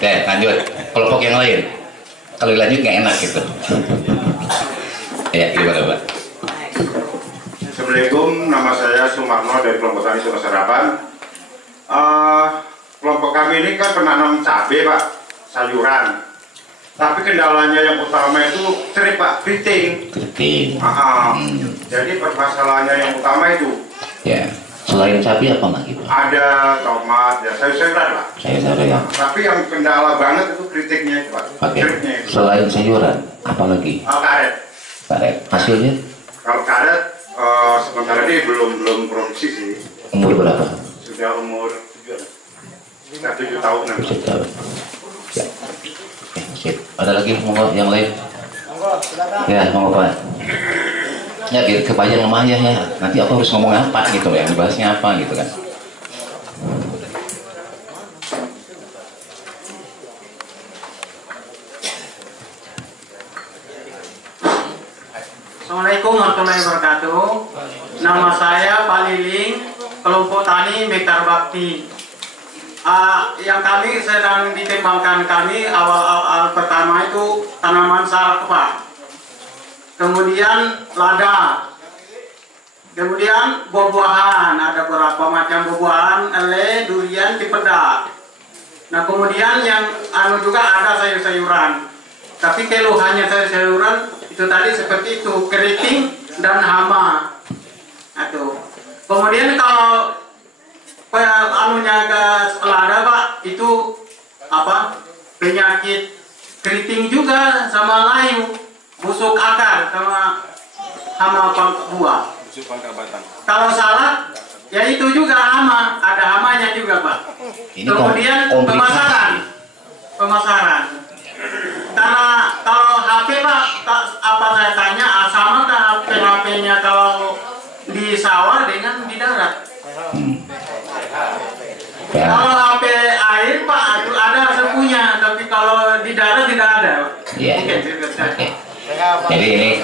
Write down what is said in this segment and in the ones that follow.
Oke, lanjut. Kelompok yang lain. Kalau dilanjut nggak enak gitu. Ya, gimana Pak? Assalamualaikum, nama saya Sumarno dari kelompok tani Sungai Serapan. Kelompok kami ini kan penanam cabai Pak, sayuran. Tapi kendalanya yang utama itu cerip Pak, keriting. Keriting. Jadi permasalahannya yang utama itu. Ya. Selain cabai apa lagi Pak? Ada tomat, ya sayur-sayuran Pak. Sayuran ya. Tapi yang kendala banget itu kritiknya itu Pak. Oke. Itu. Selain sayuran, apa lagi? Karet. Karet. Hasilnya? Kalau karet sementara ini belum produksi sih. Umur berapa? Sudah umur 7 tahun. 7 tahun. Ya. Oke, sip. Ada lagi monggo yang lain? Monggo, silakan. Ya, monggo Pak. Ya biar kebayang lumayan ya. Nanti aku harus ngomong apa gitu ya, dibahasnya apa gitu kan. Assalamualaikum warahmatullahi wabarakatuh. Nama saya Pak Liling, kelompok tani Mekar Bakti. Yang kami sedang dikembangkan kami awal pertama itu tanaman salak Pak. Kemudian lada, kemudian buah-buahan, ada beberapa macam buah-buahan, ele, durian, cipeda. Nah kemudian yang juga ada sayur-sayuran. Tapi keluhannya sayur-sayuran itu tadi seperti itu, keriting dan hama. Aduh. Kemudian kalau ke lada Pak, itu apa? Penyakit keriting juga sama layu. Busuk akar sama hama buah. Busuk pangkal batang. Kalau salak, ya itu juga hama, ada hamanya juga Pak. Ini kemudian pemasaran. Karena kalau HP Pak, apa saya tanya, sama kan HP-nya kalau di sawah dengan di darat. Ya. Kalau HP air Pak, ada sepunya, tapi kalau di darat tidak ada. Iya. Oke. Jadi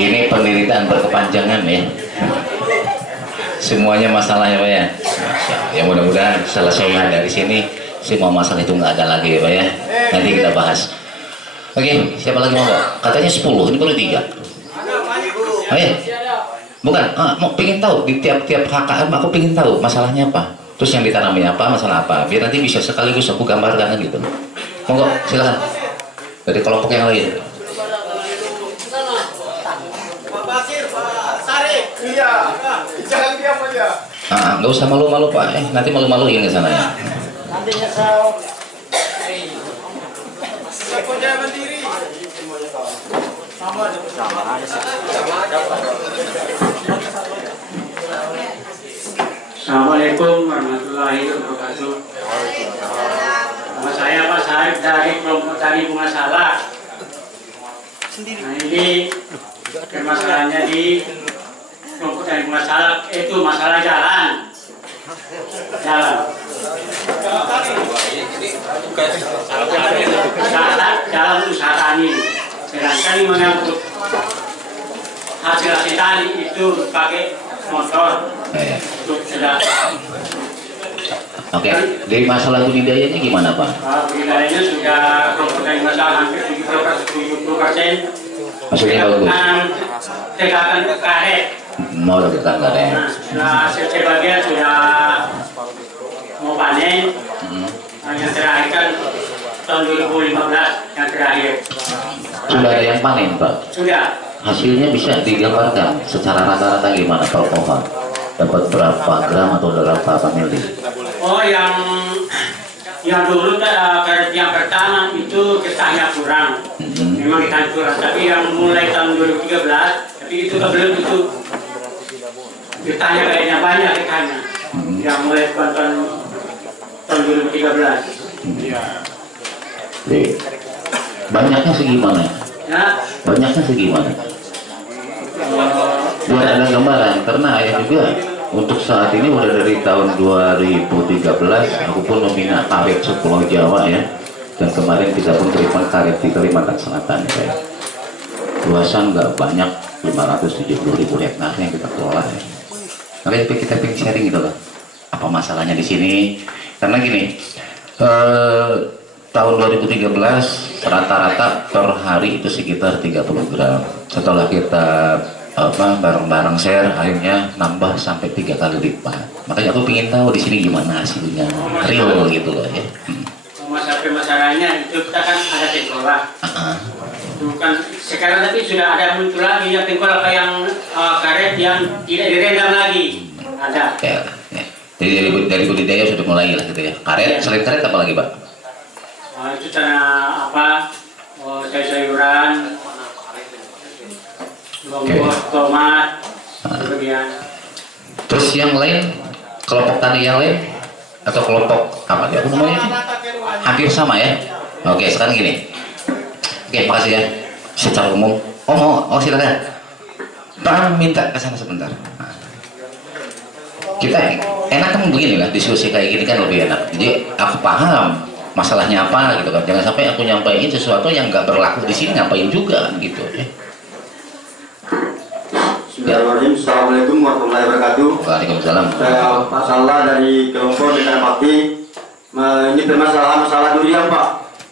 ini penderitaan berkepanjangan ya. Semuanya masalahnya Pak ya. Ya mudah-mudahan selesai dari sini semua masalah itu nggak ada lagi ya Pak ya. Nanti kita bahas. Oke, siapa lagi mau? Katanya 10, ini baru 3. Ayo. Bukan, mau pengen tahu di tiap-tiap KKM aku pengen tahu masalahnya apa. Terus yang ditanami apa, masalah apa. Biar nanti bisa sekaligus aku gambarkan gitu. Monggo, silakan. Dari kelompok yang lain. Iya, jangan diam aja. Nggak usah malu-malu Pak, nanti malu-maluin ke sana ya. Nanti nyesal. Assalamualaikum warahmatullahi wabarakatuh. Nama saya Pak Syarif dari kelompok tani bunga salak. Nah ini permasalahannya di kelompok tani bunga salak itu masalah jalan. Jalan usaha tani. Sedangkan mengangkut hasil tani itu pakai motor. Sudah. Oke, dari masalah budidayanya gimana Pak? Budidayanya sudah kelompok tani masalah hampir 70%. Maksudnya bagus. Tegakan karet. Mau tegakan karet. Nah, sebagian sudah mau panen. Yang terakhir kan tahun 2015 yang terakhir. Sudah ada yang panen Pak? Sudah. Hasilnya bisa digambarkan secara rata-rata gimana per pohon? Dapat berapa gram atau berapa mili? Oh, yang dulu karet yang pertama itu getahnya kurang. Memang getahnya kurang. Tapi yang mulai tahun 2013, tapi itu belum itu getahnya kayaknya banyak getahnya. Yang mulai tahun 2013. Banyaknya segimana? Ya. Banyaknya segimana? Biar ada gambaran, karena ya juga untuk saat ini udah dari tahun 2013 aku pun membina karet Pulau Jawa ya, dan kemarin kita pun terima karet di Kalimantan Selatan ya. Luasan nggak banyak, 570.000 hektar yang kita kelola ya. Makanya kita pengen sharing gitu loh, apa masalahnya di sini? Karena gini, tahun 2013 rata-rata per hari itu sekitar 30 gram. Setelah kita bareng-bareng share, akhirnya nambah sampai 3 kali lipat. Makanya aku ingin tahu di sini gimana hasilnya real gitu loh ya. Masalahnya itu kita kan ada tengkorak. Itu kan sekarang tapi sudah ada muncul lagi yang tengkorak yang karet yang tidak direndam lagi. Ada. Ya. Jadi dari budidaya sudah mulai lah gitu ya. Karet, selain karet apa lagi Pak? Itu cara apa? Sayur-sayuran, buah, tomat, kemudian. Terus yang lain, kelompok tani yang lain atau kelompok apa ya namanya? Hampir sama ya. Oke, sekarang gini. Oke, makasih ya. Secara umum, silakan. Pak minta ke sana sebentar. Nah, kita enak kan begini lah, diskusi kayak gini kan lebih enak. Jadi aku paham masalahnya apa gitu kan. Jangan sampai aku nyampaikan sesuatu yang nggak berlaku di sini ngapain juga gitu ya. Bismillahirrahmanirrahim. Assalamualaikum warahmatullahi wabarakatuh. Waalaikumsalam. Saya Pak Sallah dari kelompok DKM Bakti. Ini bermasalah masalah durian Pak.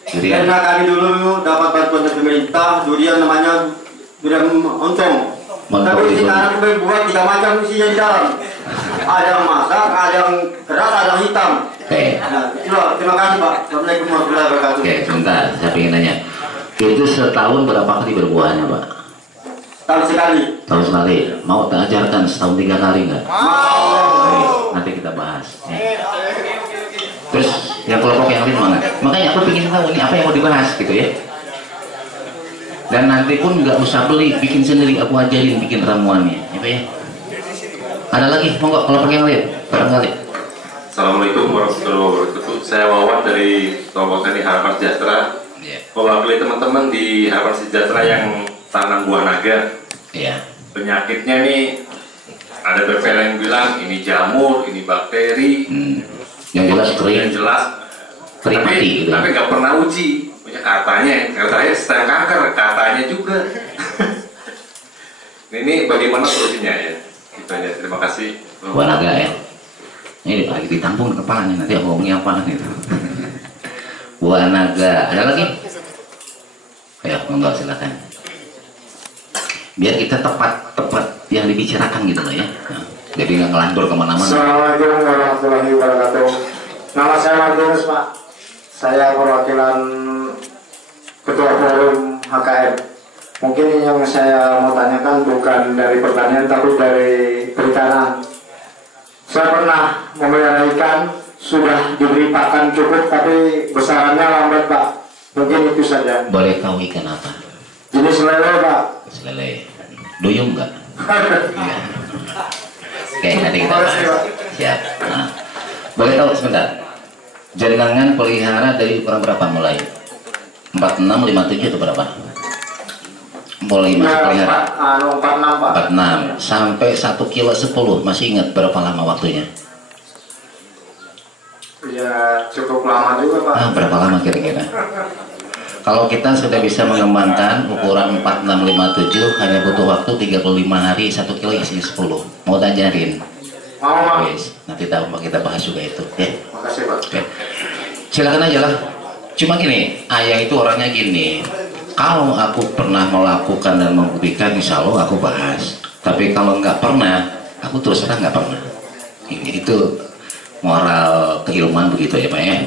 Durian. Karena kami dulu dapat bantuan dari pemerintah, durian namanya durian ontong. Tapi ini sekarang kami buat 3 macam isinya di dalam. Ada yang masak, ada yang keras, ada yang hitam. Oke. Nah, itulah. Terima kasih Pak. Assalamualaikum warahmatullahi wabarakatuh. Oke, sebentar. Saya ingin nanya. Itu setahun berapa kali berbuahnya Pak? Tahun sekali. Tahun sekali. Mau tak ajarkan setahun 3 kali nggak? Oke, nanti kita bahas. Terus yang kelompok yang lain mana? Makanya aku ingin tahu ini apa yang mau dibahas gitu ya. Dan nanti pun nggak usah beli, bikin sendiri, aku ajarin bikin ramuannya, ya Pak ya. Ada lagi, mau nggak kelompok yang lain? Barangkali. Assalamualaikum warahmatullahi wabarakatuh. Saya Wawan dari kelompok tani Harapan Sejahtera. Mewakili teman-teman di Harapan Sejahtera yang tanam buah naga. Iya. Penyakitnya nih ada beberapa yang bilang ini jamur, ini bakteri. Yang jelas kering. Yang jelas. Kering mati gitu. Tapi nggak pernah uji. Punya katanya stem kanker, katanya juga. Ini bagaimana solusinya ya? Gitu aja. Terima kasih. Buah naga ya. Ini lagi ditampung kepalanya, nanti aku ngomongnya apa gitu. Buah naga. Ada lagi? Ayo, monggo silakan. Biar kita tepat yang dibicarakan gitu loh ya. Nah, jadi nggak ngelantur kemana-mana. Assalamualaikum warahmatullahi wabarakatuh. Nama saya Martinus Pak. Saya perwakilan Ketua Forum HKM. Mungkin yang saya mau tanyakan bukan dari pertanian tapi dari perikanan. Saya pernah memelihara ikan, sudah diberi pakan cukup tapi besarannya lambat Pak. Mungkin itu saja. Boleh tahu ikan apa? Jenis lele Pak. Lele. Duyung nggak? Iya. Oke, nanti kita bahas. Siap. Nah, boleh tahu sebentar. Jenengan pelihara dari ukuran berapa mulai? 46, 57 atau berapa? Mulai masuk pelihara? 46 Pak. 46 sampai 1 kilo 10. Masih ingat berapa lama waktunya? Ya cukup lama juga Pak. Berapa lama kira-kira? Kalau kita sudah bisa mengembangkan ukuran 4657 hanya butuh waktu 35 hari 1 kilo isinya 10. Mau ajarin? Mau Pak. Yes. Nanti kita bahas juga itu ya. Makasih Pak. Oke. Silakan aja lah. Cuma gini, ayah itu orangnya gini. Kalau aku pernah melakukan dan membuktikan, insya Allah aku bahas. Tapi kalau nggak pernah, aku terus terang nggak pernah. Itu moral keilmuan begitu ya Pak ya.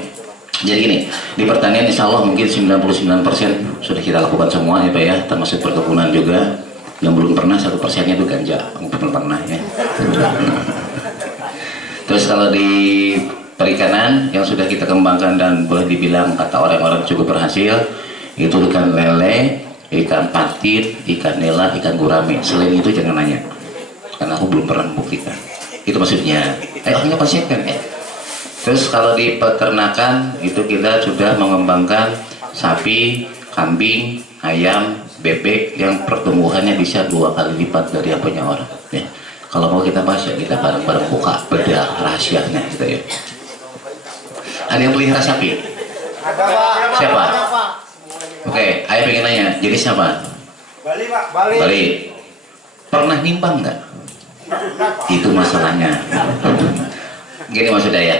Jadi gini, di pertanian insya Allah mungkin 99% sudah kita lakukan semua ya Pak ya, termasuk perkebunan juga. Yang belum pernah 1%-nya itu ganja, belum pernah ya. Terus kalau di perikanan yang sudah kita kembangkan dan boleh dibilang kata orang-orang cukup berhasil, itu ikan lele, ikan patin, ikan nila, ikan gurame. Selain itu jangan nanya, karena aku belum pernah membuktikan. Itu maksudnya. Hanya persiapkan ya. Terus kalau di peternakan itu kita sudah mengembangkan sapi, kambing, ayam, bebek yang pertumbuhannya bisa 2 kali lipat dari yang punya orang. Ya. Kalau mau kita bahas ya kita bareng-bareng buka bedah rahasianya gitu ya. Ada yang pelihara sapi? Ada Pak. Siapa? Oke, ayah pengen nanya, jadi siapa? Bali Pak. Bali. Bali. Pernah nimbang nggak? Itu masalahnya. Gini maksudnya ya.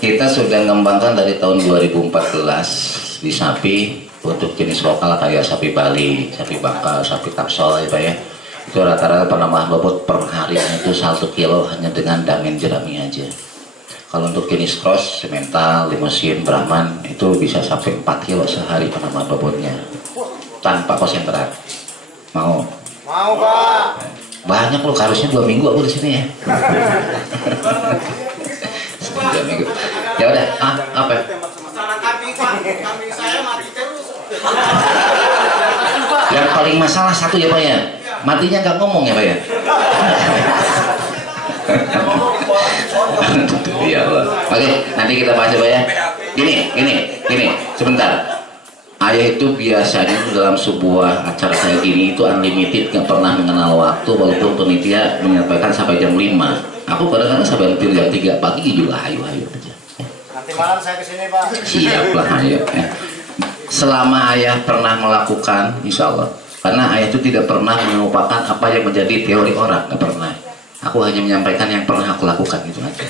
kita sudah mengembangkan dari tahun 2014 di sapi untuk jenis lokal kayak sapi Bali, sapi Bangka, sapi Taksel ya Pak ya. Itu rata-rata penambahan bobot per hari itu 1 kilo hanya dengan damen jerami aja. Kalau untuk jenis cross, semental, limusin, Brahman itu bisa sampai 4 kilo sehari penambahan bobotnya tanpa konsentrat. Mau? Mau Pak. Banyak loh, harusnya 2 minggu aku di sini ya. 2 minggu. Ya udah, apa? Masalah kambing saya mati terus. Yang paling masalah satu ya Pak ya, matinya nggak ngomong ya Pak ya. Ya Allah. Oke, nanti kita bahas ya Pak ya. Gini, sebentar. Ayah itu biasanya dalam sebuah acara kayak gini itu unlimited, nggak pernah mengenal waktu, walaupun penitia menyampaikan sampai jam 5. Aku kadang-kadang sampai hampir jam 3 pagi juga ayo aja. Nanti malam saya kesini Pak. Siaplah ayo. Ya. Selama ayah pernah melakukan, insya Allah, karena ayah itu tidak pernah melupakan apa yang menjadi teori orang, nggak pernah. Aku hanya menyampaikan yang pernah aku lakukan itu aja.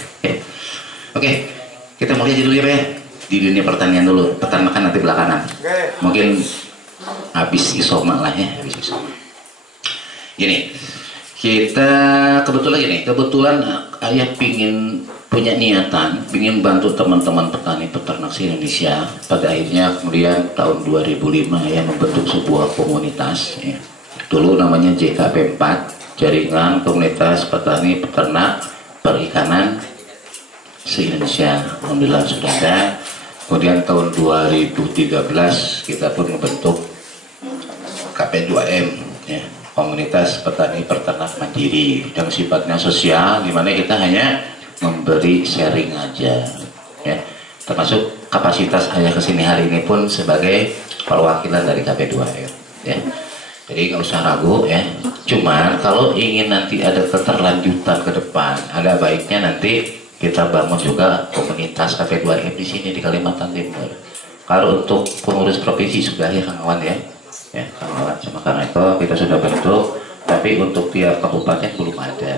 Oke, kita mulai aja dulu ya Pak ya. Di dunia pertanian dulu, peternakan nanti belakangan. Mungkin habis isoma lah ya, habis isoma. Gini, kita kebetulan ayah pingin punya niatan, pingin bantu teman-teman petani peternak di Indonesia. Pada akhirnya kemudian tahun 2005 ayah membentuk sebuah komunitas. Ya. Dulu namanya JKP4, Jaringan Komunitas Petani Peternak Perikanan se-Indonesia. Alhamdulillah sudah ada. Kemudian tahun 2013 kita pun membentuk KP2M ya, Komunitas Petani Peternak Mandiri, yang sifatnya sosial, di mana kita hanya memberi sharing aja ya. Termasuk kapasitas ayah kesini hari ini pun sebagai perwakilan dari KP2M ya. Jadi nggak usah ragu ya. Cuman kalau ingin nanti ada keterlanjutan ke depan, ada baiknya nanti kita bangun juga komunitas KP2M di sini di Kalimantan Timur. Kalau untuk pengurus provinsi sudah ya Kang Awan ya, Kang Awan sama Kang Eko kita sudah bentuk, tapi untuk tiap kabupaten belum ada.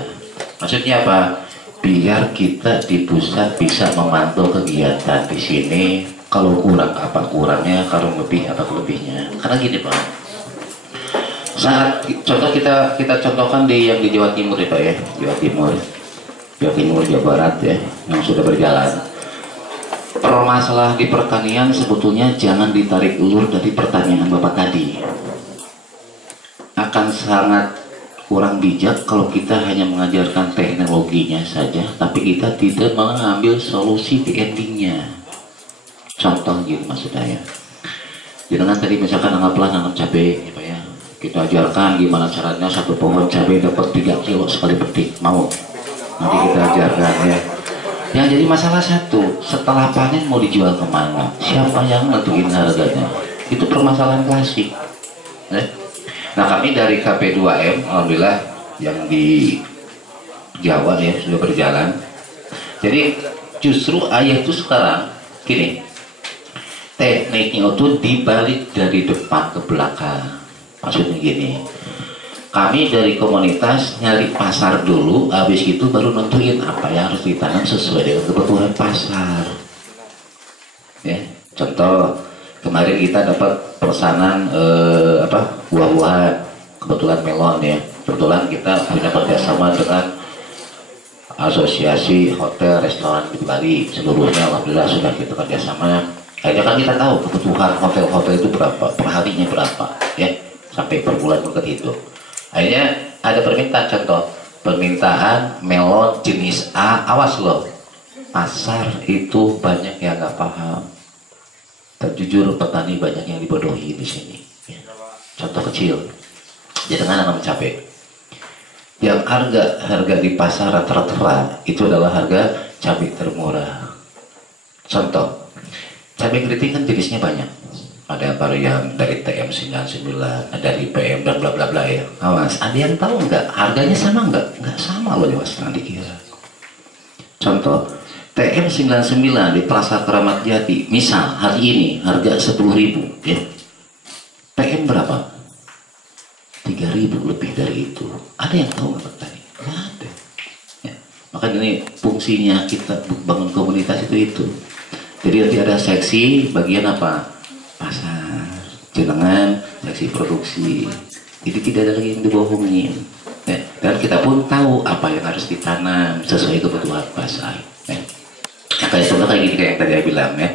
Maksudnya apa? Biar kita di pusat bisa memantau kegiatan di sini. Kalau kurang apa kurangnya, kalau lebih apa lebihnya. Karena gini Pak, saat contoh kita contohkan yang di Jawa Timur ya Pak ya, Jawa Timur, Jawa Barat ya, yang sudah berjalan. Permasalahan di pertanian sebetulnya jangan ditarik ulur dari pertanyaan Bapak tadi. Akan sangat kurang bijak kalau kita hanya mengajarkan teknologinya saja, tapi kita tidak mengambil solusi di endingnya. Contoh gitu maksud saya. Jangan tadi misalkan anggaplah nanam cabai ya Pak ya. Kita ajarkan gimana caranya satu pohon cabai dapat 3 kilo sekali petik. Mau? Nanti kita ajarkan ya. Yang jadi masalah satu, setelah panen mau dijual kemana? Siapa yang nentuin harganya? Itu permasalahan klasik. Nah kami dari KP2M, alhamdulillah yang di Jawa ya sudah berjalan. Jadi justru ayah itu sekarang gini, tekniknya itu dibalik dari depan ke belakang. Maksudnya gini, kami dari komunitas nyari pasar dulu, habis itu baru nentuin apa yang harus ditanam sesuai dengan kebutuhan pasar. Ya, contoh kemarin kita dapat pesanan buah-buahan, kebetulan melon ya. Kebetulan kita punya kerjasama dengan asosiasi hotel restoran di Bali seluruhnya, alhamdulillah sudah kita kerjasama. Akhirnya kan kita tahu kebutuhan hotel-hotel itu berapa, perharinya berapa, ya sampai per bulan berhitung. Akhirnya ada permintaan, contoh permintaan melon jenis A, awas loh, pasar itu banyak yang nggak paham. Dan jujur petani banyak yang dibodohi di sini. Ya. Contoh kecil, jangan nanam cabai. Yang harga di pasar rata-rata itu adalah harga cabai termurah. Contoh, cabai keriting kan jenisnya banyak. Ada varian dari TM99, ada dari PM dan bla bla bla ya. Awas, ada yang tahu nggak harganya sama nggak? Nggak sama loh, Mas, nanti dikira. Contoh, TM99 di Plaza Keramat Jati, misal hari ini harga 10.000 ya. PM berapa? 3.000 lebih dari itu. Ada yang tahu nggak tadi? Nggak ada. Ya. Makanya ini fungsinya kita bangun komunitas itu. Jadi nanti ada seksi bagian apa? Pasar, jenengan, seksi produksi. Jadi tidak ada lagi yang dibohongin. Ya. Dan kita pun tahu apa yang harus ditanam sesuai kebutuhan pasar. Ya. Nah, kayak contoh kayak gini kayak yang tadi saya bilang ya.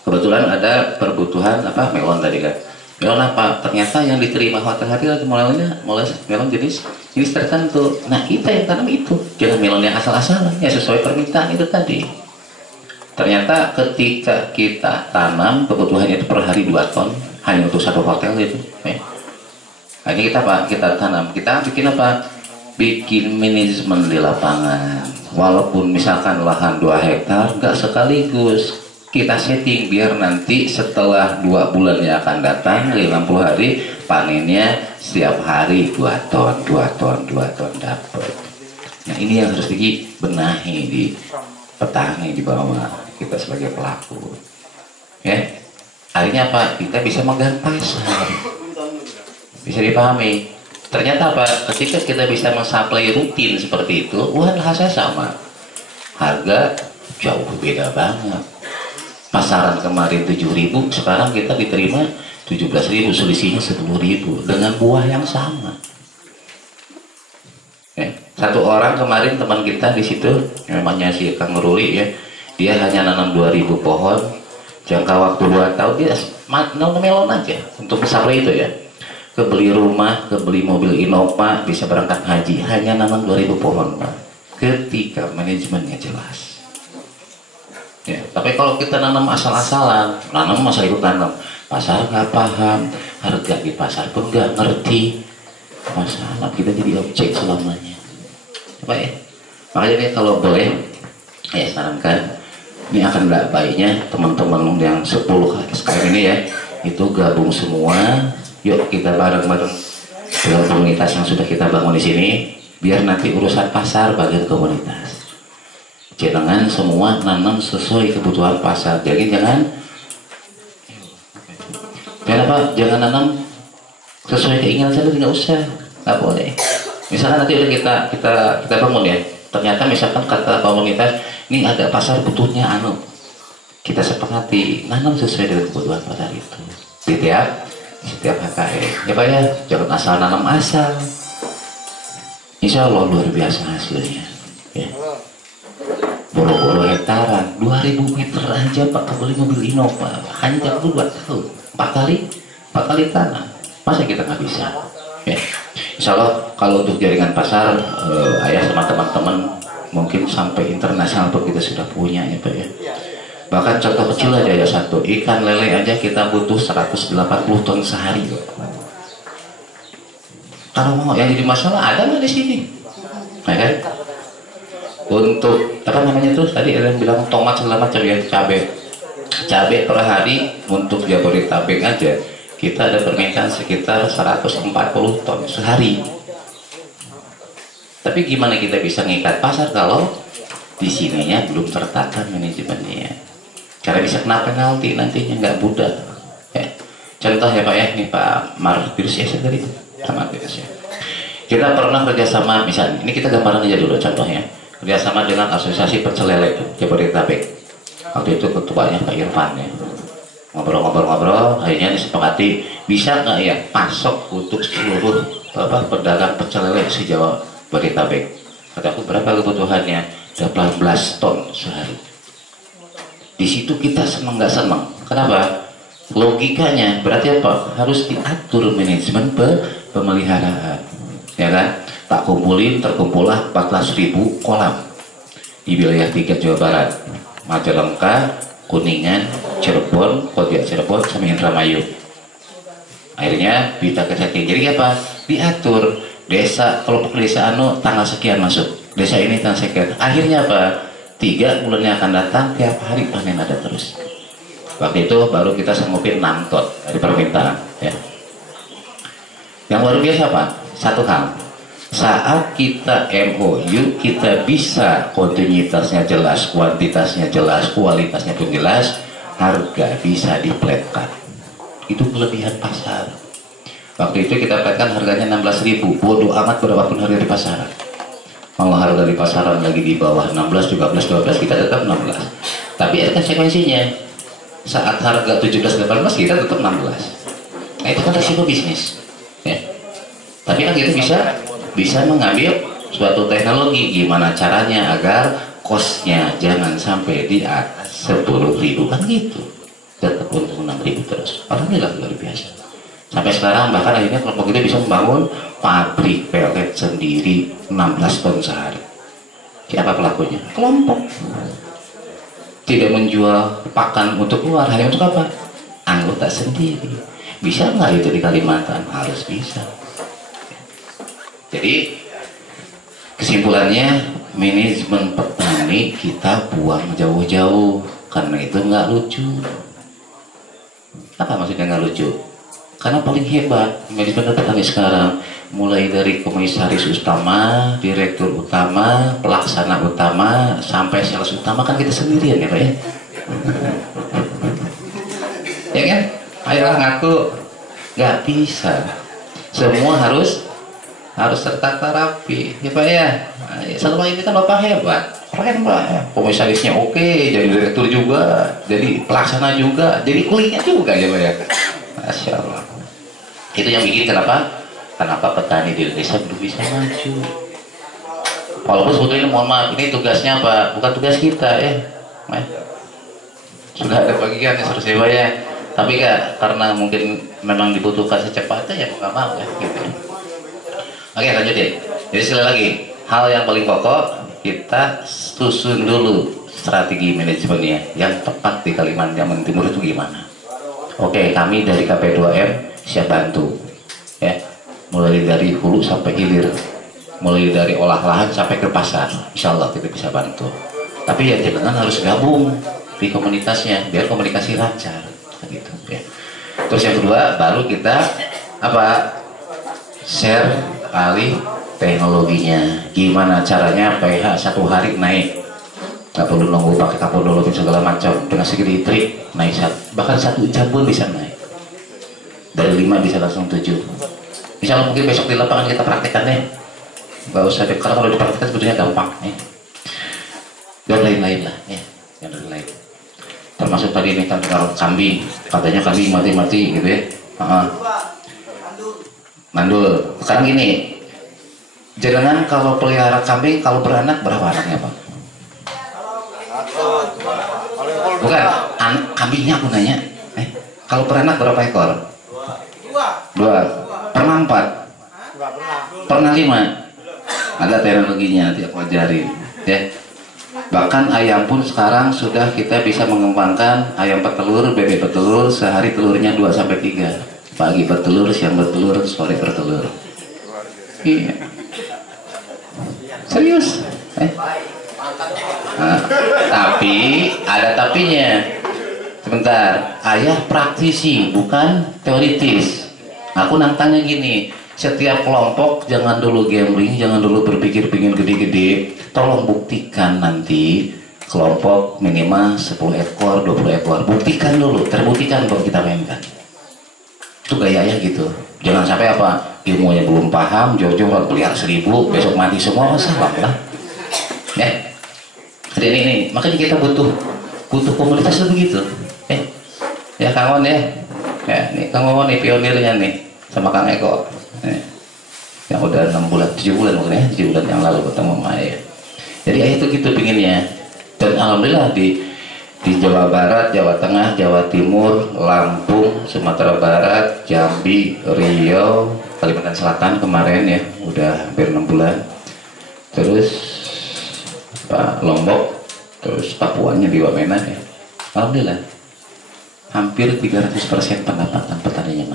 Kebetulan ada kebutuhan apa melon tadi kan. Melon apa? Ternyata yang diterima hotel hati mulai melon jenis tertentu. Nah kita yang tanam itu, jangan melon yang asal-asalan ya sesuai permintaan itu tadi. Ternyata ketika kita tanam kebutuhannya itu per hari 2 ton hanya untuk satu hotel itu. Ya. Nah, ini kita apa? Kita tanam, kita bikin apa? Bikin manajemen di lapangan. Walaupun misalkan lahan 2 hektar, nggak sekaligus. Kita setting biar nanti setelah 2 bulan yang akan datang 50 hari panennya setiap hari 2 ton dapat. Nah ini yang harus dibenahi di petani di bawah kita sebagai pelaku. Ya, akhirnya apa? Kita bisa megang pasar. Bisa dipahami. Ternyata apa? Ketika kita bisa mensuplai rutin seperti itu, wah hasilnya sama. Harga jauh beda banget. Pasaran kemarin 7.000, sekarang kita diterima 17.000, selisihnya 10.000 dengan buah yang sama. Ya. Satu orang kemarin teman kita di situ, namanya si Kang Ruli ya, dia hanya nanam 2.000 pohon, jangka waktu 2 tahun dia nanam melon aja untuk supply itu ya. Kebeli rumah, kebeli mobil Innova, bisa berangkat haji, hanya nanam 2.000 pohon Pak. Ketika manajemennya jelas. Ya, tapi kalau kita nanam asal-asalan, nanam masa ikut tanam, pasar nggak paham, harga di pasar pun nggak ngerti, masalah kita jadi objek selamanya. Apa ya? Makanya nih kalau boleh, ya sarankan, ini akan nggak baiknya teman-teman yang 10 SKM ini ya, itu gabung semua, yuk kita bareng-bareng dalam komunitas yang sudah kita bangun di sini, biar nanti urusan pasar bagian komunitas. Jangan semua nanam sesuai kebutuhan pasar. Jadi jangan apa? Jangan nanam sesuai keinginan sendiri, nggak usah, nggak boleh. Misalkan nanti udah kita bangun ya. Ternyata misalkan kata komunitas ini ada pasar butuhnya kita sepakati nanam sesuai dengan kebutuhan pasar itu. Setiap HKM. Ya Pak ya, jangan asal nanam asal. Insya Allah luar biasa hasilnya. Ya. Boro-boro hektaran, 2.000 meter aja Pak kebeli mobil Innova, hanya jangka 2 tahun, 4 kali tanam, masa kita nggak bisa? Ya. Insya Allah kalau untuk jaringan pasar, ayah sama teman-teman mungkin sampai internasional tuh kita sudah punya ya Pak ya. Bahkan contoh kecil aja ya satu, ikan lele aja kita butuh 180 ton sehari. Kalau mau yang jadi masalah ada nggak di sini? Nah, kan? Untuk apa namanya tuh tadi ada yang bilang tomat segala macam ya, cabai per hari untuk Jabodetabek aja kita ada permintaan sekitar 140 ton sehari. Tapi gimana kita bisa ngikat pasar kalau di sininya belum tertata manajemennya? Karena bisa kena penalti nantinya, nggak mudah. Ya. Contoh ya Pak ya, nih Pak Marvirus ya tadi sama Marvirus ya. Kita pernah kerjasama misalnya, ini kita gambaran aja dulu contohnya. Kerjasama dengan Asosiasi Pecel Lele Jabodetabek. Waktu itu ketuanya Pak Irfan ya. Ngobrol-ngobrol, akhirnya disepakati bisa nggak ya pasok untuk seluruh pedagang pecel lele se-Jawa Jabodetabek. Kataku berapa kebutuhannya? 18 ton sehari. Di situ kita senang nggak senang. Kenapa? Logikanya berarti apa? Harus diatur manajemen pemeliharaan, ya kan? Tak kumpulin, terkumpullah 14.000 kolam di wilayah 3 Jawa Barat, Majalengka, Kuningan, Cirebon, Kodiak Cirebon, sama Indramayu. Akhirnya kita ke setting. Jadi apa? Diatur desa, kelompok desa tanggal sekian masuk, desa ini tanggal sekian. Akhirnya apa? 3 bulan yang akan datang tiap hari panen ada terus. Waktu itu baru kita sanggupin 6 ton dari permintaan. Ya. Yang luar biasa apa? Satu hal. Saat kita MOU, kita bisa kontinuitasnya jelas, kuantitasnya jelas, kualitasnya pun jelas, harga bisa dipletkan. Itu kelebihan pasar. Waktu itu kita pletkan harganya 16.000, bodoh amat berapapun harga di pasaran. Kalau harga di pasaran lagi di bawah 16, 17, 12 kita tetap 16. Tapi ada konsekuensinya. Saat harga 17, 18 kita tetap 16. Nah itu kan risiko bisnis. Ya. Tapi kan kita bisa mengambil suatu teknologi, gimana caranya agar kosnya jangan sampai di atas 10.000 kan gitu. Tetap untung 6.000 terus. Alhamdulillah luar biasa. Sampai sekarang bahkan akhirnya kelompok kita bisa membangun pabrik pelet sendiri 16 ton sehari. Siapa pelakunya? Kelompok. Tidak menjual pakan untuk luar, hanya untuk apa? Anggota sendiri. Bisa nggak itu di Kalimantan? Harus bisa. Jadi kesimpulannya, manajemen petani kita buang jauh-jauh karena itu nggak lucu. Apa maksudnya nggak lucu? Karena paling hebat manajemen petani sekarang, mulai dari komisaris utama, direktur utama, pelaksana utama, sampai sales utama kan kita sendirian ya Pak ya. Ya kan? Ayolah ngaku, nggak bisa. Semua harus tertata rapi, ya Pak ya. Nah, selama ini kan Bapak hebat, keren Pak. Komisarisnya oke, jadi direktur juga, jadi pelaksana juga, jadi kulinya juga ya Pak ya. Masya Allah. Itu yang bikin kenapa petani di Indonesia belum bisa maju. Walaupun sebetulnya mohon maaf, ini tugasnya apa? Bukan tugas kita ya. Sudah ada bagian yang harus Pak ya. Tapi karena mungkin memang dibutuhkan secepatnya ya nggak mau ya. Gitu. Oke lanjutin. Jadi sekali lagi, hal yang paling pokok kita susun dulu strategi manajemennya yang tepat di Kalimantan Timur itu gimana. Oke, kami dari KP2M siap bantu ya, mulai dari hulu sampai hilir, mulai dari olah lahan sampai ke pasar, insya Allah kita bisa bantu. Tapi ya jangan harus gabung di komunitasnya biar komunikasi lancar gitu ya. Terus yang kedua baru kita share alih teknologinya, gimana caranya pH 1 hari naik, nggak perlu nunggu pakai kapodologi segala macam, dengan segini trik naik bahkan 1 jam pun bisa naik, dari 5 bisa langsung 7. Misalnya mungkin besok di lapangan kita praktekkan deh, nggak usah deh, karena kalau dipraktekkan sebetulnya gampang ya. Dan lain-lain lah ya, yang lain. Termasuk tadi ini kan kalau kambing, katanya kambing mati-mati gitu ya. Mandul. Sekarang gini, jangan kalau pelihara kambing, kalau beranak berapa anaknya Pak? Bukan, kambingnya aku nanya. Kalau beranak berapa ekor? 2. Pernah 4? Pernah 5? Ada teknologinya, nanti aku ajarin ya. Bahkan ayam pun sekarang sudah kita bisa mengembangkan ayam petelur, bebek petelur, sehari telurnya 2-3. Pagi bertelur, siang bertelur, sore bertelur. Iya. Serius. Nah, tapi ada tapinya. Sebentar, ayah praktisi bukan teoritis. Aku nantangnya gini, setiap kelompok jangan dulu gambling, jangan dulu berpikir pingin gede-gede. Tolong buktikan nanti kelompok minimal 10 ekor, 20 ekor. Buktikan dulu, terbuktikan baru kita mainkan. Itu gayanya gitu. Jangan sampai ilmunya belum paham, jauh-jauh pelihara 1000, besok mati semua, salah lah. Ya. Jadi ini makanya kita butuh komunitas begitu. Ya Kang Won ya. Ya, nih Kang Won nih pionirnya nih sama Kang Eko. Yang udah 6 bulan, 7 bulan mungkin ya, 7 bulan yang lalu ketemu sama Ayah. Jadi Ayah itu gitu pinginnya. Dan alhamdulillah di Jawa Barat, Jawa Tengah, Jawa Timur, Lampung, Sumatera Barat, Jambi, Riau, Kalimantan Selatan kemarin ya, udah hampir 6 bulan. Terus Lombok, terus Papuanya di Wamena ya. Alhamdulillah, hampir 300% pendapatan petaninya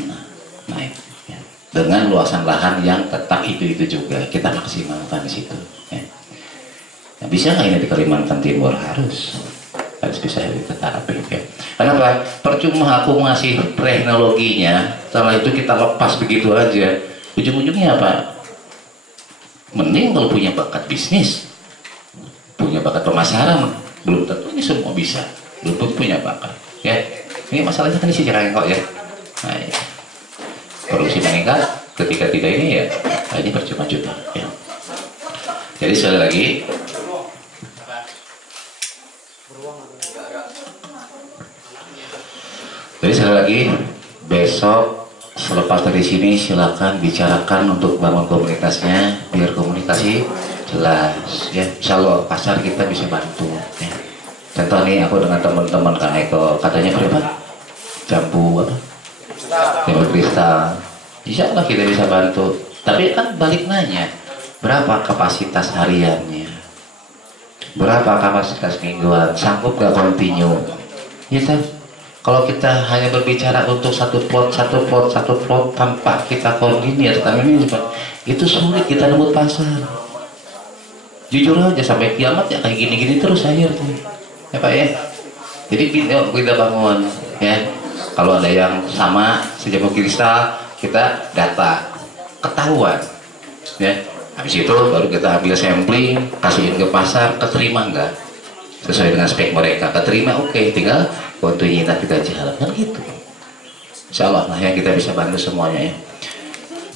naik. Ya. Dengan luasan lahan yang tetap itu juga kita maksimalkan di situ. Ya. Nah, bisa nggak ini di Kalimantan Timur? Harus bisa kita terapi ya. Kenapa? Percuma aku ngasih teknologinya, setelah itu kita lepas begitu aja. Ujung-ujungnya apa? Mending kalau punya bakat bisnis, punya bakat pemasaran, belum tentu ini semua bisa, belum tentu punya bakat. Ya, ini masalahnya kan di sisi kok ya. Nah, ya. Produksi meningkat, ketika tidak ini ya, ini percuma juga. Ya. Jadi sekali lagi, besok selepas dari sini silakan bicarakan untuk bangun komunitasnya biar komunikasi jelas ya. Insya Allah pasar kita bisa bantu ya. Contoh nih aku dengan teman-teman Kang Eko katanya berapa? Jambu apa? Jambu kristal. Insya Allah kita bisa bantu. Tapi kan balik nanya, berapa kapasitas hariannya? Berapa kapasitas mingguan? Sanggup gak continue? Ya kan? Kalau kita hanya berbicara untuk satu plot tanpa kita koordinir, itu sulit kita nembus pasar. Jujur aja sampai kiamat ya kayak gini-gini terus akhirnya, ya Pak ya. Jadi kita bangun ya. Kalau ada yang sama sejambu kristal, kita data ketahuan, ya. Habis itu baru kita ambil sampling, kasihin ke pasar, keterima enggak? Sesuai dengan spek mereka, keterima oke, tinggal kontinuitas kita jalan kan gitu. Insya Allah lah ya kita bisa bantu semuanya ya.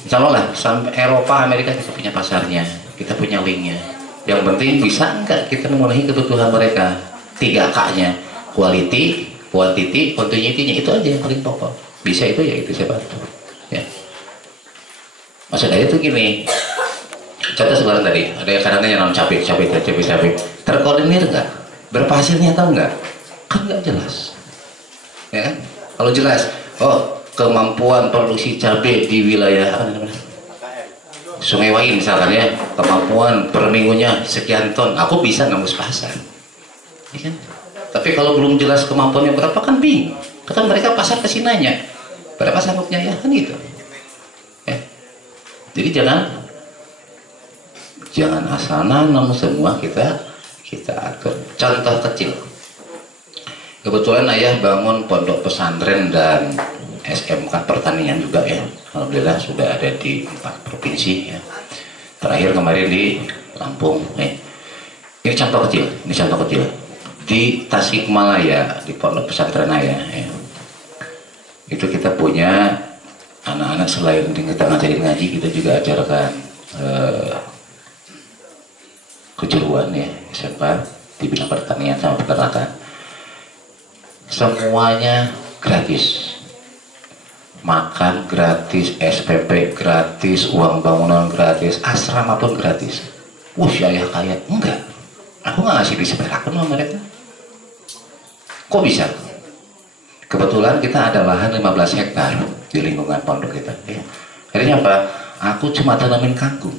Insya Allah lah sampai Eropa, Amerika kita punya pasarnya, kita punya linknya. Yang penting bisa enggak kita memenuhi kebutuhan mereka. 3K-nya, quality, quantity, continuity-nya itu aja yang paling pokok. Bisa itu ya itu saya bantu. Ya. Maksudnya itu gini. Contoh sekarang tadi ada yang kadang-kadang yang nanam cabai. Terkoordinir enggak? Berhasilnya tahu nggak? Kan nggak jelas, ya kan? Kalau jelas, oh kemampuan produksi cabai di wilayah apa namanya? Sungai Wain misalkan ya, kemampuan per minggunya sekian ton, aku bisa nembus pasar, ya kan? Tapi kalau belum jelas kemampuannya berapa kan bingung, kan mereka pasar kesini nanya, berapa sanggupnya ya kan gitu, ya. Jadi jangan asal nanam semua kita atur. Contoh kecil, kebetulan ayah bangun pondok pesantren dan SMK pertanian juga ya. Alhamdulillah sudah ada di 4 provinsi ya. Terakhir kemarin di Lampung. Ini contoh kecil. Di Tasikmalaya di pondok pesantren ayah ya. Itu kita punya anak-anak selain kita ngajarin ngaji, kita juga ajarkan kejuruan ya, SMK di bidang pertanian sama peternakan. Semuanya gratis, makan gratis, SPP gratis, uang bangunan gratis, asrama pun gratis. Ayah kaya? Enggak, aku nggak ngasih diseperakan sama mereka. Kok bisa? Kebetulan kita ada lahan 15 hektar di lingkungan pondok kita ya. Akhirnya apa? Aku cuma tanamin kangkung.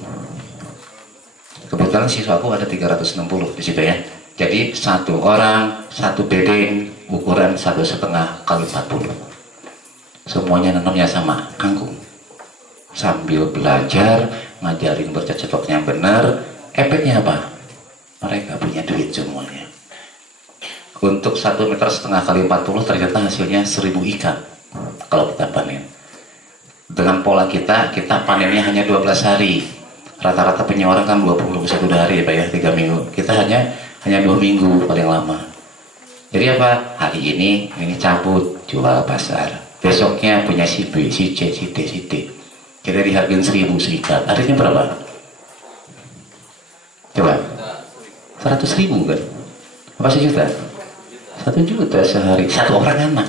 Kebetulan siswaku ada 360 di situ ya. Jadi satu orang, satu bedeng, ukuran 1,5 kali 40. Semuanya nanamnya sama, kangkung. Sambil belajar, ngajarin bercocok yang benar. Efeknya apa? Mereka punya duit semuanya. Untuk 1,5 meter kali 40 ternyata hasilnya 1000 ikan kalau kita panen. Dengan pola kita panennya hanya 12 hari. Rata-rata penyewaran kan 21 hari ya Pak ya, 3 minggu. Kita hanya 2 minggu paling lama. Jadi apa? Hari ini cabut, jual pasar. Besoknya punya si B, si C, si D, si D. Kita dihargain 1000 seikat. Artinya berapa? Coba. 100.000 kan? Apa sejuta? 1 juta sehari. Satu orang anak.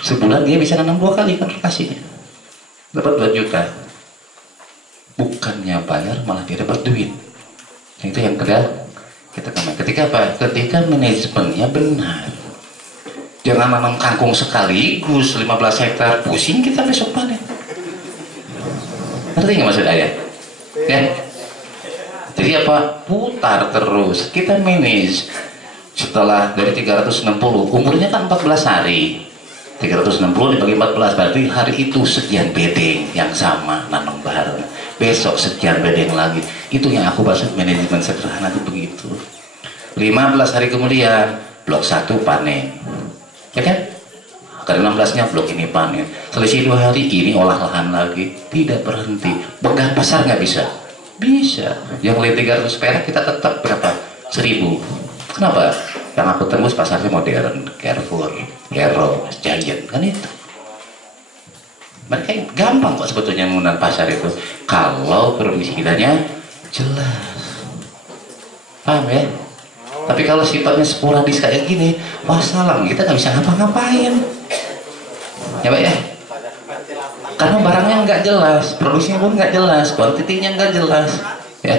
Sebulan dia bisa nanam 2 kali kan kasihnya. Dapat 2 juta. Bukannya bayar malah dia dapat duit. Itu yang kedua kita kemarin. Ketika apa? Ketika manajemennya benar. Jangan nanam kangkung sekaligus 15 hektar, pusing kita besok panen. Ngerti nggak maksud ayah? Ya. Jadi apa? Putar terus. Kita manage. Setelah dari 360, umurnya kan 14 hari. 360 dibagi 14 berarti hari itu sekian bedeng yang sama nanam bareng. Besok sekian bedeng lagi. Itu yang aku bahas manajemen sederhana itu begitu. 15 hari kemudian blok 1 panen, ya kan? Ke 16-nya blok ini panen. Selisih 2 hari ini olah lahan lagi, tidak berhenti. Pegang pasar nggak bisa? Bisa. Yang beli 300 perak kita tetap berapa? 1000. Kenapa? Yang aku tembus pasarnya modern, Carrefour, Hero, Giant, kan itu. Mereka gampang kok sebetulnya menggunakan pasar itu kalau produksi kitanya Jelas. Paham ya? Tapi kalau sifatnya sporadis kayak gini, wassalam, kita nggak bisa ngapa-ngapain. Ya Pak ya? Karena barangnya nggak jelas, produksinya pun nggak jelas, kuantitinya nggak jelas. Ya,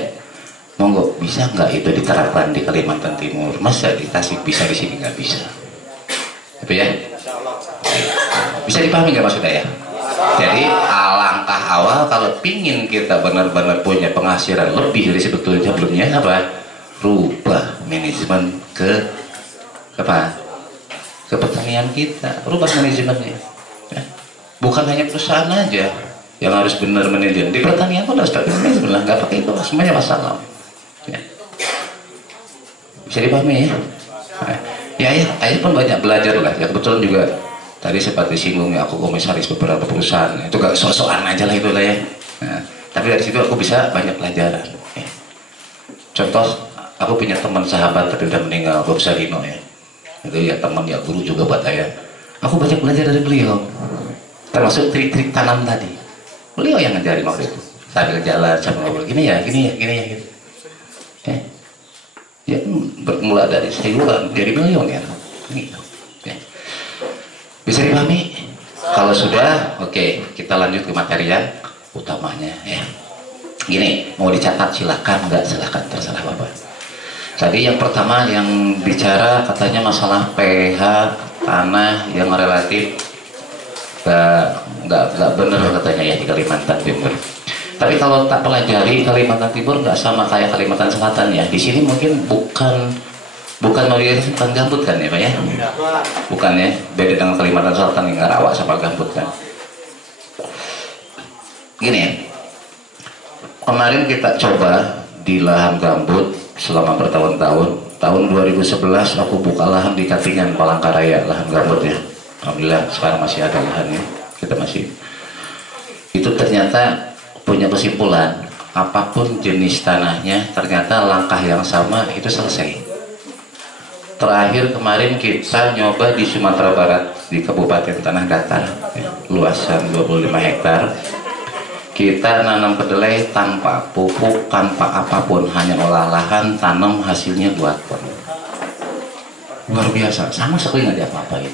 monggo, bisa nggak itu diterapkan di Kalimantan Timur? Masa di Tasik bisa, di sini nggak bisa? Tapi ya, bisa dipahami nggak maksudnya ya? Jadi alangkah awal kalau pingin kita benar-benar punya penghasilan lebih dari sebelumnya apa? Rubah manajemen ke apa? Ke pertanian kita, rubah manajemennya. Ya. Bukan hanya perusahaan aja yang harus benar manajemen, di pertanian pun harus manajemen lah, nggak pakai itu semuanya masalah. Ya. Bisa dipahami ya? Ya, ayah pun banyak belajar lah. Ya kebetulan juga tadi sempat disinggung ya, aku komisaris beberapa perusahaan. Itu gak sok-sokan aja lah itu lah ya. Nah, tapi dari situ aku bisa banyak pelajaran. Ya. Contoh, aku punya teman sahabat tapi udah meninggal, Bob Salino ya. Itu ya teman ya, guru juga buat ayah. Aku banyak belajar dari beliau. Termasuk trik-trik tanam tadi. Beliau yang ngajarin waktu itu. Sambil jalan, sambil ngobrol, gini ya gitu. Ya, bermula dari sayuran jadi miliuner gitu. Ya. Bisa dipahami? Kalau sudah, oke, kita lanjut ke materi yang utamanya ya. Gini, mau dicatat silakan, enggak silakan, terserah Bapak. Tadi yang pertama yang bicara katanya masalah pH tanah yang relatif nggak benar katanya ya di Kalimantan Timur. Tapi kalau tak pelajari, Kalimantan Timur nggak sama kayak Kalimantan Selatan ya. Di sini mungkin bukan mayoritas bukan gambut kan ya Pak ya? Bukan ya, beda dengan Kalimantan Selatan yang rawa sama gambut kan. Gini ya, kemarin kita coba di lahan gambut selama bertahun-tahun. Tahun 2011 aku buka lahan di Katingan, Palangkaraya, lahan gambut ya. Alhamdulillah sekarang masih ada lahannya, kita masih. Itu ternyata punya kesimpulan, apapun jenis tanahnya ternyata langkah yang sama itu selesai. Terakhir kemarin kita nyoba di Sumatera Barat, di Kabupaten Tanah Datar ya, luasan 25 hektar. Kita nanam kedelai tanpa pupuk, tanpa apapun, hanya olah lahan, tanam, hasilnya 2 ton. Luar biasa, sama sekali nggak diapa-apain,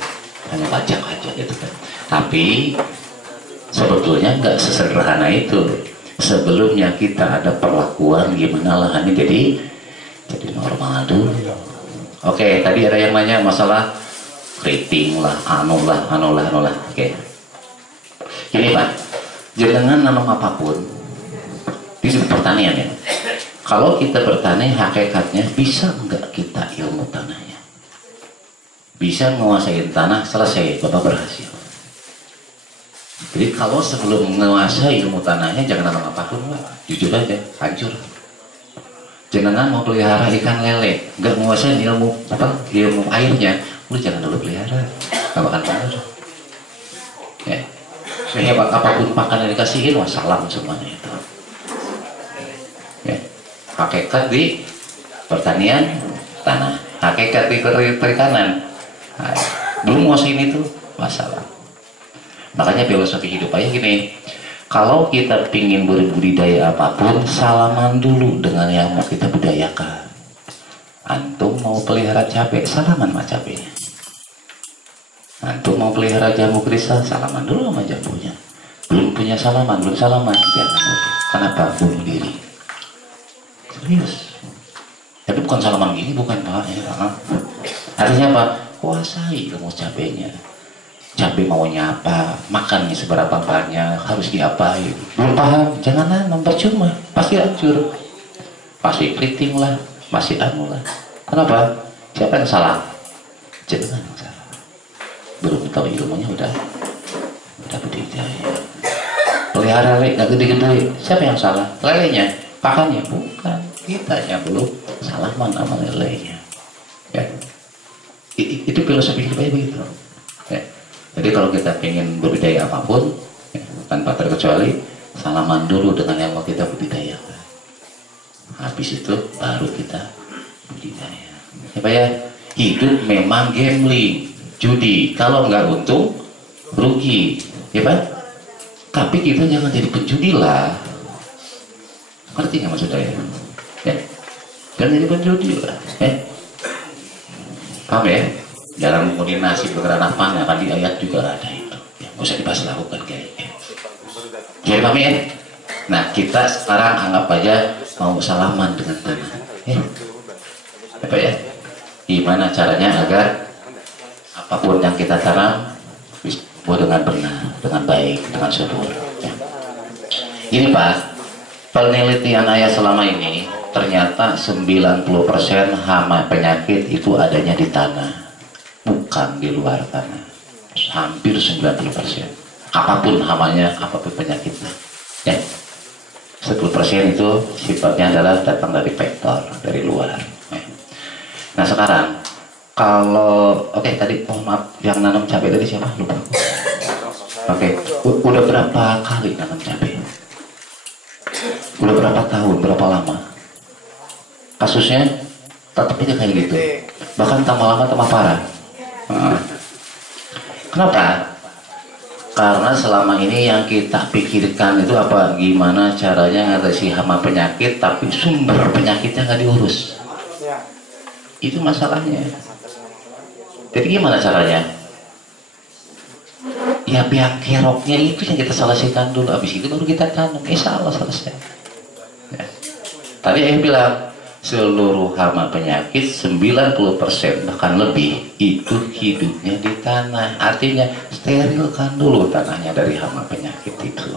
hanya pajak aja gitu kan. Tapi sebetulnya nggak sesederhana itu. Sebelumnya kita ada perlakuan gimana lahannya jadi normal dulu. Oke, tadi ada yang nanya masalah keriting lah, anu lah. Oke, gini Pak, jangan nanam apapun di pertanian ya. Kalau kita bertani, hakikatnya bisa nggak kita ilmu tanahnya? Bisa menguasai tanah, selesai, Bapak berhasil. Jadi kalau sebelum menguasai ilmu tanahnya jangan nanam apapun, Pak. Jujur aja, hancur. Jangan mau pelihara ikan lele, nggak menguasai ilmu airnya, lu jangan dulu pelihara, nggak bakal benar. Ya, sehebat apapun pakan yang dikasihin, wassalam semuanya itu. Ya, hakikat di pertanian tanah, hakikat di perikanan. Nah, belum menguasai itu, wassalam. Makanya filosofi hidup aja gini, kalau kita pingin berbudidaya apapun, salaman dulu dengan yang mau kita budayakan. Antum mau pelihara cabai, salaman sama cabainya. Antum mau pelihara jamu kristal, salaman dulu sama jamunya. Belum punya salaman, jangan dulu. Kenapa? Bunuh diri. Serius. Tapi bukan salaman gini, bukan Pak. Ya. Artinya apa? Kuasai ilmu cabainya. Cabai maunya apa, makannya seberapa banyak, harus diapain. Belum paham, jangan nanam, percuma, pasti hancur, pasti keriting lah, masih anu lah. Kenapa? Siapa yang salah? Jangan yang salah. Belum tahu ilmunya udah budidaya. Pelihara lele nggak gede-gede, siapa yang salah? Lelenya, pakannya bukan, kitanya belum salaman sama lelenya. Ya, itu filosofi hidupnya begitu. Ya. Jadi kalau kita ingin budidaya apapun ya, tanpa terkecuali salaman dulu dengan yang mau kita budidayakan. Habis itu baru kita budidaya. Ya Pak ya, hidup memang gambling, judi. Kalau nggak untung, rugi. Ya Pak. Tapi kita jangan jadi penjudi lah. Ngerti nggak maksud saya? Ya. Dan jadi penjudi lah. Paham ya? Dalam koordinasi bergerak mana kan di ayat juga ada itu. Ya, nggak usah dibahas lakukan kayaknya. Jadi paham ya? Nah kita sekarang anggap aja mau salaman dengan tanah. Apa ya? Gimana caranya agar apapun yang kita tanam bisa dengan benar, dengan baik, dengan subur. Ya. Ini Pak, penelitian ayah selama ini ternyata 90% hama penyakit itu adanya di tanah, bukan di luar tanah. Hampir 90%. Apapun hamanya, apapun penyakitnya. Ya. 10% itu sifatnya adalah datang dari vektor, dari luar. Ya. Nah sekarang, kalau tadi maaf, yang nanam cabai tadi siapa? Lupa. Udah berapa kali nanam cabai? Udah berapa tahun, berapa lama? Kasusnya tetap aja kayak gitu. Bahkan tambah lama tambah parah. Kenapa? Karena selama ini yang kita pikirkan itu apa? Gimana caranya ngatasi hama penyakit, tapi sumber penyakitnya nggak diurus. Itu masalahnya. Jadi gimana caranya? Ya biang keroknya itu yang kita selesaikan dulu. Habis itu baru kita tanam. Insya Allah selesai. Ya. Tadi saya bilang seluruh hama penyakit 90% bahkan lebih itu hidupnya di tanah. Artinya sterilkan dulu tanahnya dari hama penyakit itu.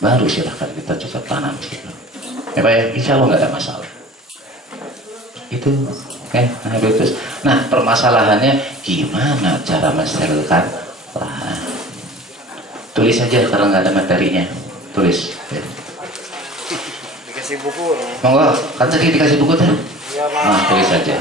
Baru silahkan kita coba tanam gitu. Ya Pak ya, insya Allah nggak ada masalah. Itu nah permasalahannya gimana cara mensterilkan lahan. Tulis aja kalau nggak ada materinya, tulis ya. Dikasih buku monggo kan tadi dikasih buku tuh. Iya, Pak. Nah tulis aja.